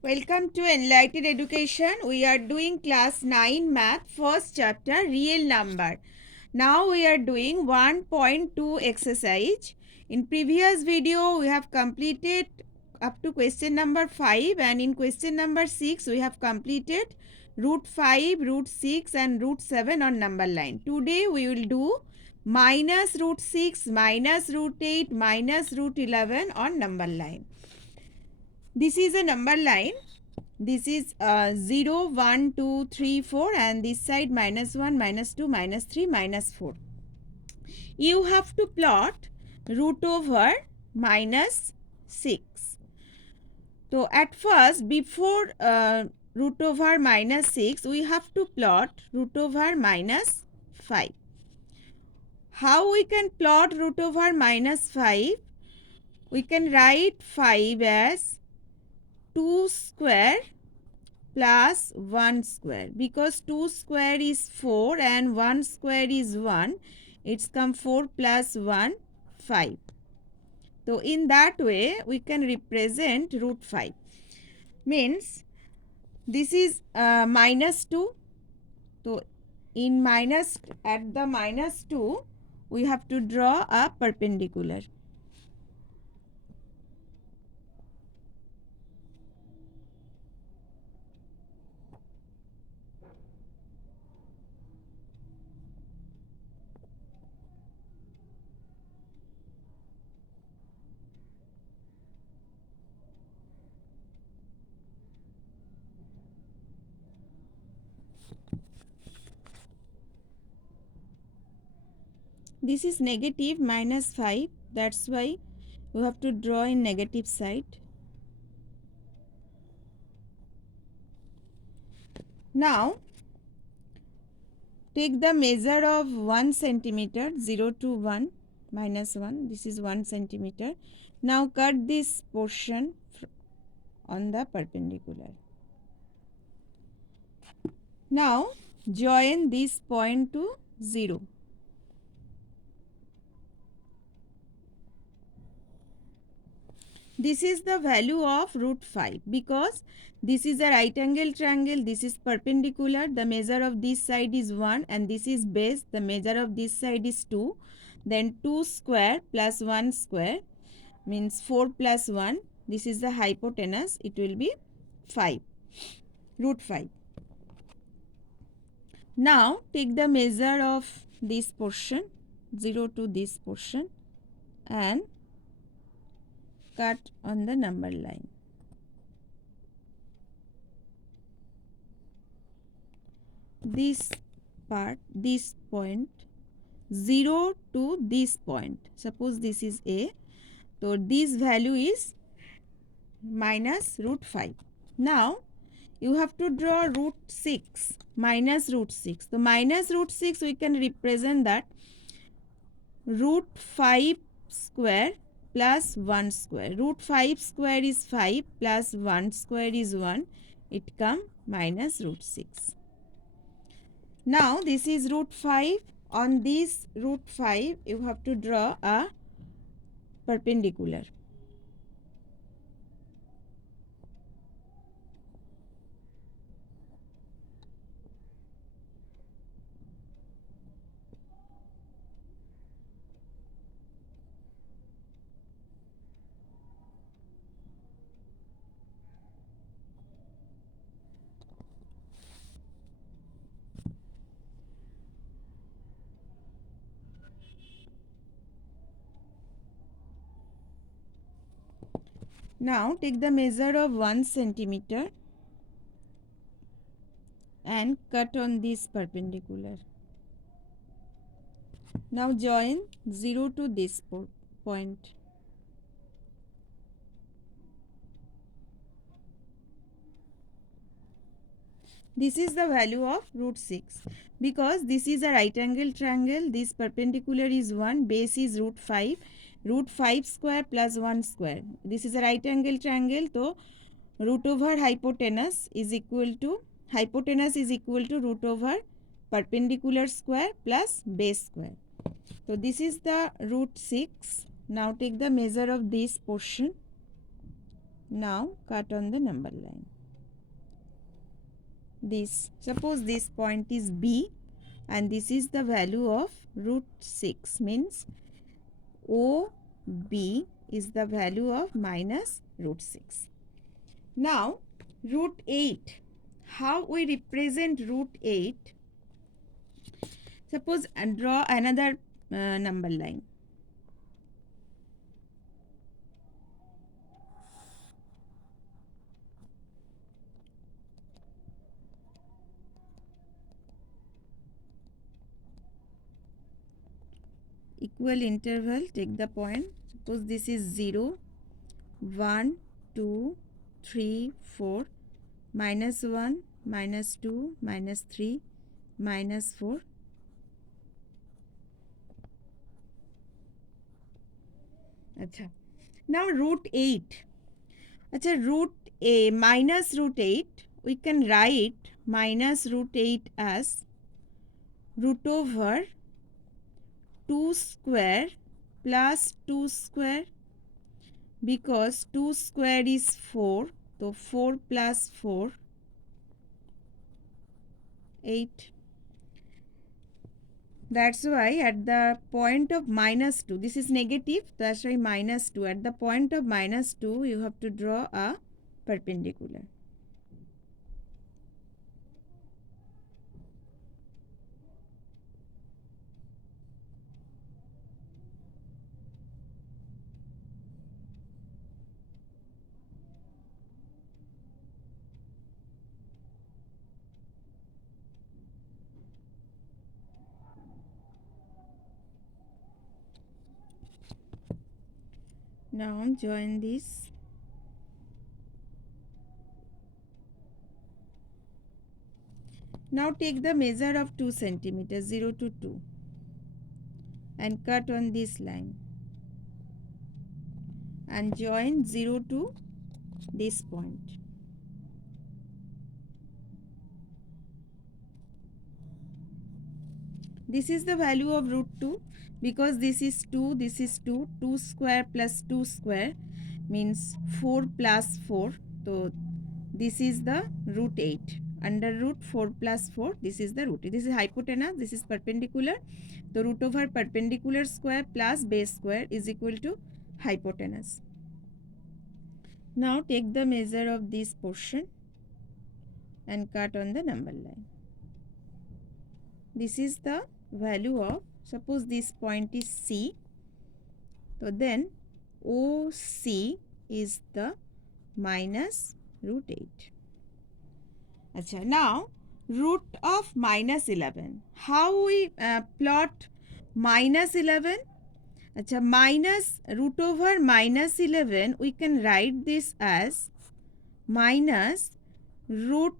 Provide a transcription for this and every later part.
Welcome to Enlightened Education. We are doing class 9 math first chapter real number. Now we are doing 1.2 exercise. In previous video we have completed up to question number 5 and in question number 6 we have completed root 5, root 6 and root 7 on number line. Today we will do minus root 6, minus root 8, minus root 11 on number line. This is a number line. This is 0, 1, 2, 3, 4 and this side minus 1, minus 2, minus 3, minus 4. You have to plot root over minus 6. So at first before root over minus 6 we have to plot root over minus 5. How we can plot root over minus 5? We can write 5 as 2 square plus 1 square, because 2 square is 4 and 1 square is 1. It's come 4 plus 1, 5. So in that way we can represent root 5. Means this is minus 2. So in minus, at the minus 2 we have to draw a perpendicular. This is negative minus 5. That's why we have to draw in negative side. Now take the measure of 1 centimeter, 0 to 1 minus 1. This is 1 centimeter. Now cut this portion on the perpendicular. Now join this point to 0. This is the value of root 5 because this is a right angle triangle, this is perpendicular, the measure of this side is 1 and this is base, the measure of this side is 2. Then 2 square plus 1 square means 4 plus 1, this is the hypotenuse, it will be 5, root 5. Now take the measure of this portion, 0 to this portion and cut on the number line. This part, this point, 0 to this point. Suppose this is A. So this value is minus root 5. Now you have to draw root 6, minus root 6. So minus root 6 we can represent that root 5 square plus 1 square. Root 5 square is 5 plus 1 square is 1. It come minus root 6. Now this is root 5. On this root 5 you have to draw a perpendicular. Now take the measure of 1 centimeter and cut on this perpendicular. Now join 0 to this point. This is the value of root 6 because this is a right angle triangle. This perpendicular is 1, base is root 5. Root 5 square plus 1 square. This is a right angle triangle. So root over hypotenuse is equal to root over perpendicular square plus base square. So this is the root 6. Now take the measure of this portion. Now cut on the number line. This, suppose this point is B and this is the value of root 6, means OB is the value of minus root 6. Now root 8. How we represent root 8? Suppose draw another number line. Equal interval, take the point. Suppose this is 0, 1, 2, 3, 4, minus 1, minus 2, minus 3, minus 4. Achha. Now root 8. Achha, root a minus root 8. We can write minus root 8 as root over 2 square plus 2 square, because 2 square is 4, so 4 plus 4, 8. That's why at the point of minus 2, this is negative, that's why minus 2. At the point of minus 2, you have to draw a perpendicular. Now join this. Now take the measure of 2 centimeters, 0 to 2, and cut on this line and join 0 to this point. This is the value of root 2, because this is 2, this is 2. 2 square plus 2 square means 4 plus 4. So this is the root 8. Under root 4 plus 4, this is the root. This is hypotenuse, this is perpendicular. The root over perpendicular square plus base square is equal to hypotenuse. Now take the measure of this portion and cut on the number line. This is the value of, suppose this point is C, so then OC is the minus root 8. Achha, now root of minus 11. How we plot minus 11? Achha, minus root over minus 11, we can write this as minus root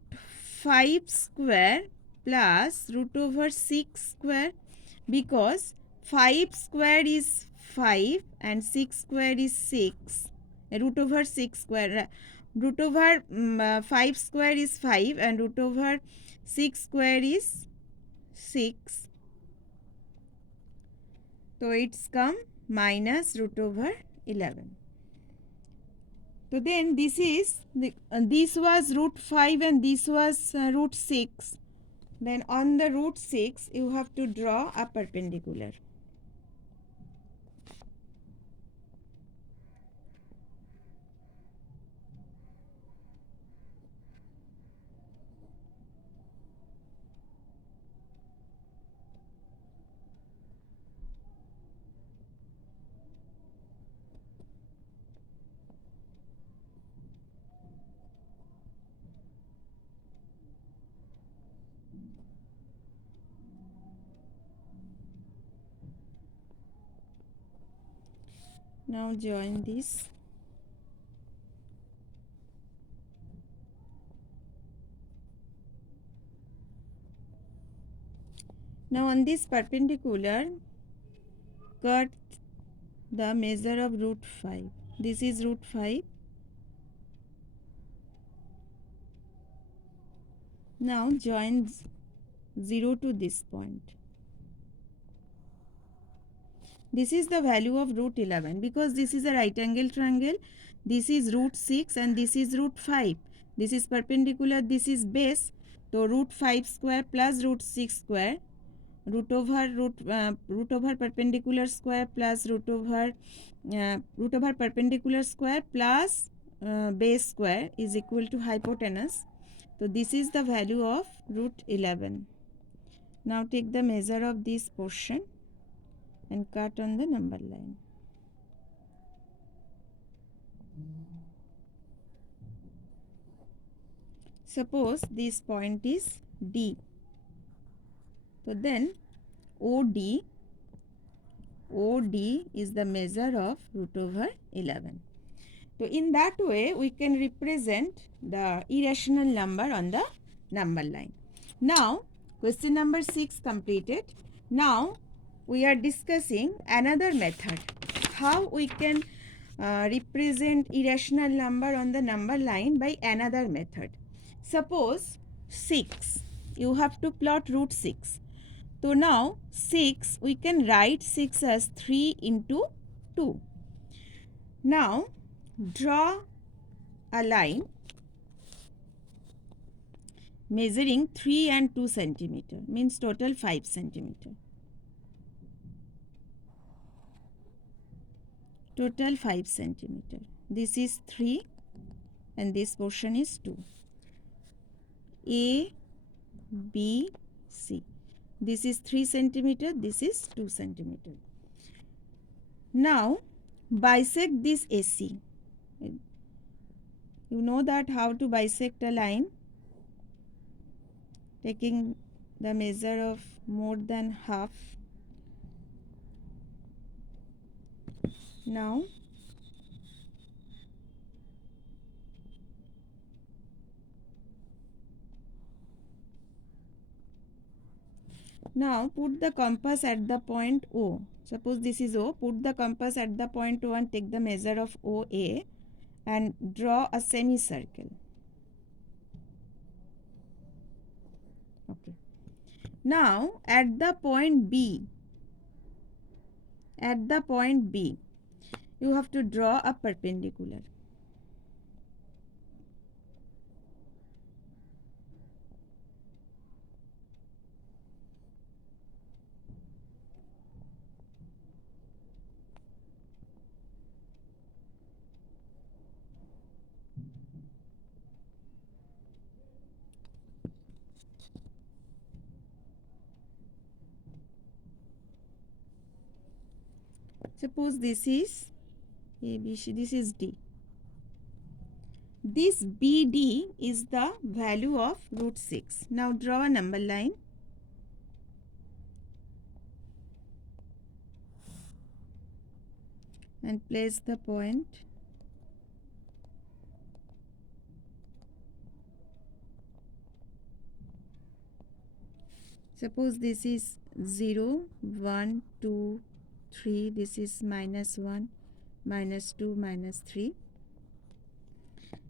5 square plus root over 6 square, because 5 square is 5 and 6 square is 6. Root over 6 square, root over 5 square is 5 and root over 6 square is 6. So it's come minus root over 11. So then this is this was root 5 and this was root 6. Then on the root 6 you have to draw a perpendicular. Now join this. Now on this perpendicular, cut the measure of root 5. This is root 5. Now join 0 to this point. This is the value of root 11, because this is a right angle triangle. This is root 6 and this is root 5. This is perpendicular, this is base. So root 5 square plus root 6 square, root over perpendicular square plus root over perpendicular square plus base square is equal to hypotenuse. So this is the value of root 11. Now take the measure of this portion and cut on the number line. Suppose this point is D. So then OD is the measure of root over 11. So in that way we can represent the irrational number on the number line. Now question number 6 completed. Now we are discussing another method, how we can represent irrational number on the number line by another method. Suppose 6, you have to plot root 6. So now 6, we can write 6 as 3 into 2. Now draw a line measuring 3 and 2 centimeter, means total 5 centimeter. Total 5 centimeter. This is 3 and this portion is 2. A, B, C. This is 3 centimeter, this is 2 centimeter. Now bisect this AC. You know that how to bisect a line? Taking the measure of more than half. Now put the compass at the point O. Suppose this is O. Put the compass at the point O and take the measure of OA and draw a semicircle. Okay. Now at the point B, you have to draw a perpendicular. Suppose this is ABC, this is D. This BD is the value of root 6. Now draw a number line. And place the point. Suppose this is 0, 1, 2, 3. This is minus 1, minus 2, minus 3.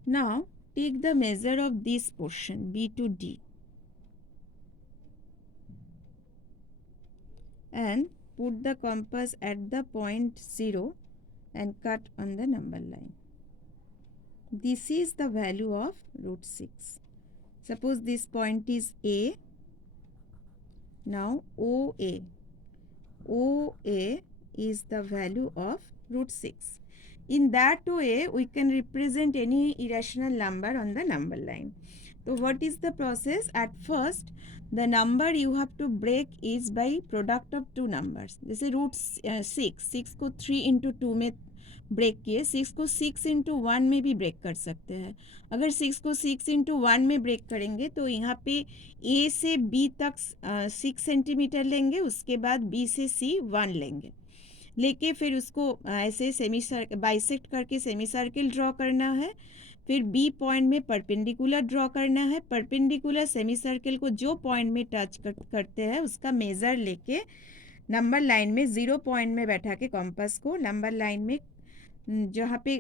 Now take the measure of this portion B to D and put the compass at the point 0 and cut on the number line. This is the value of root 6. Suppose this point is A. Now OA is the value of root 6. In that way we can represent any irrational number on the number line. So what is the process? At first the number you have to break is by product of two numbers. जैसे root 6 को 3 into 2 में break किए, 6 को 6 into 1 में भी break कर सकते हैं. अगर 6 को 6 into 1 में ब्रेक करेंगे तो यहाँ पे A से B तक 6 सेंटीमीटर लेंगे, उसके बाद B से C 1 लेके फिर उसको ऐसे बाइसेक्ट करके सेमी सर्किल ड्रॉ करना है. फिर B पॉइंट में परपेंडिकुलर ड्रॉ करना है. परपेंडिकुलर सेमी सर्किल को जो पॉइंट में टच करते हैं उसका मेज़र लेके नंबर लाइन में 0 पॉइंट में बैठा के कॉम्पस को नंबर लाइन में जहाँ पे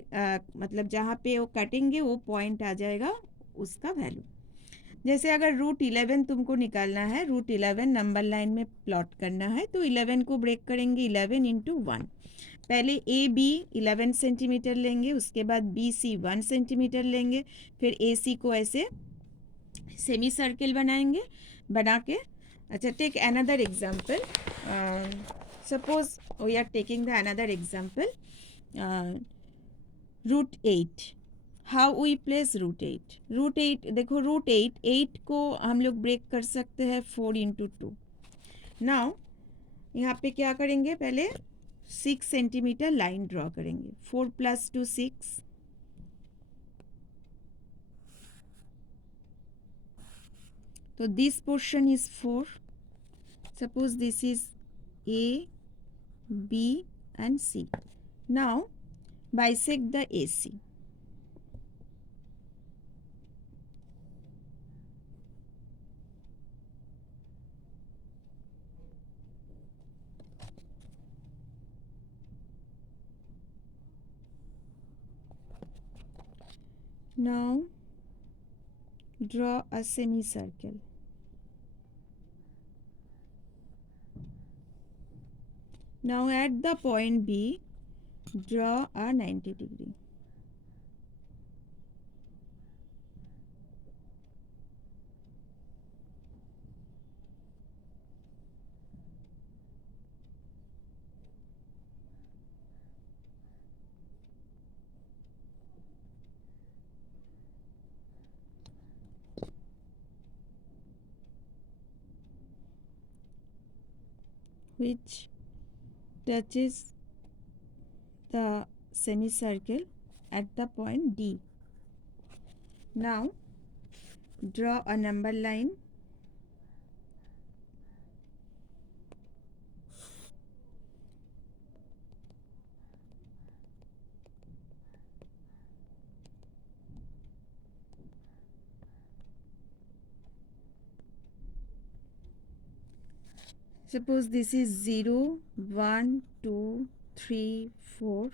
मतलब जहाँ पे वो कटेंगे वो पॉइंट आ जाएगा उसका वैल्यू. जैसे अगर रूट 11 तुमको निकालना है, रूट 11 नंबर लाइन में प्लॉट करना है, तो 11 को ब्रेक करेंगे 11 × 1। पहले ए बी 11 सेंटीमीटर लेंगे, उसके बाद बी सी 1 सेंटीमीटर लेंगे, फिर ए सी को ऐसे सेमी सर्किल बनाएंगे, बना के अच्छा take another example. Suppose we are taking the another example root 8. How we place root 8 देखो रूट 8 को हम लोग ब्रेक कर सकते हैं 4 × 2. नाउ यहाँ पे क्या करेंगे, पहले 6 सेंटीमीटर लाइन ड्रॉ करेंगे. 4 + 2 6. तो this portion is 4. Suppose this is A, B and C. Now bisect the AC. Now draw a semicircle. Now at the point B, draw a 90 degree. Which touches the semicircle at the point D. Now draw a number line. Suppose this is 0, 1, 2, 3, 4.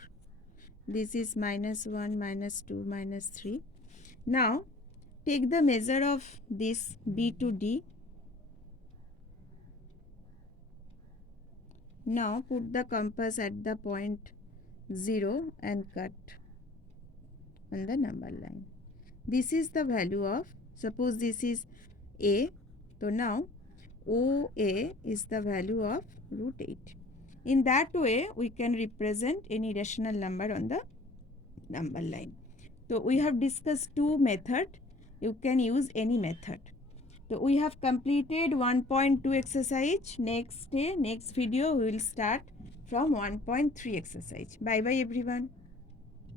This is -1, -2, -3. Now take the measure of this B to D. Now put the compass at the point 0 and cut on the number line. This is the value of, suppose this is A. So now OA is the value of √8. In that way, we can represent any rational number on the number line. So we have discussed two methods. You can use any method. So we have completed 1.2 exercise. Next day, next video, we will start from 1.3 exercise. Bye bye everyone.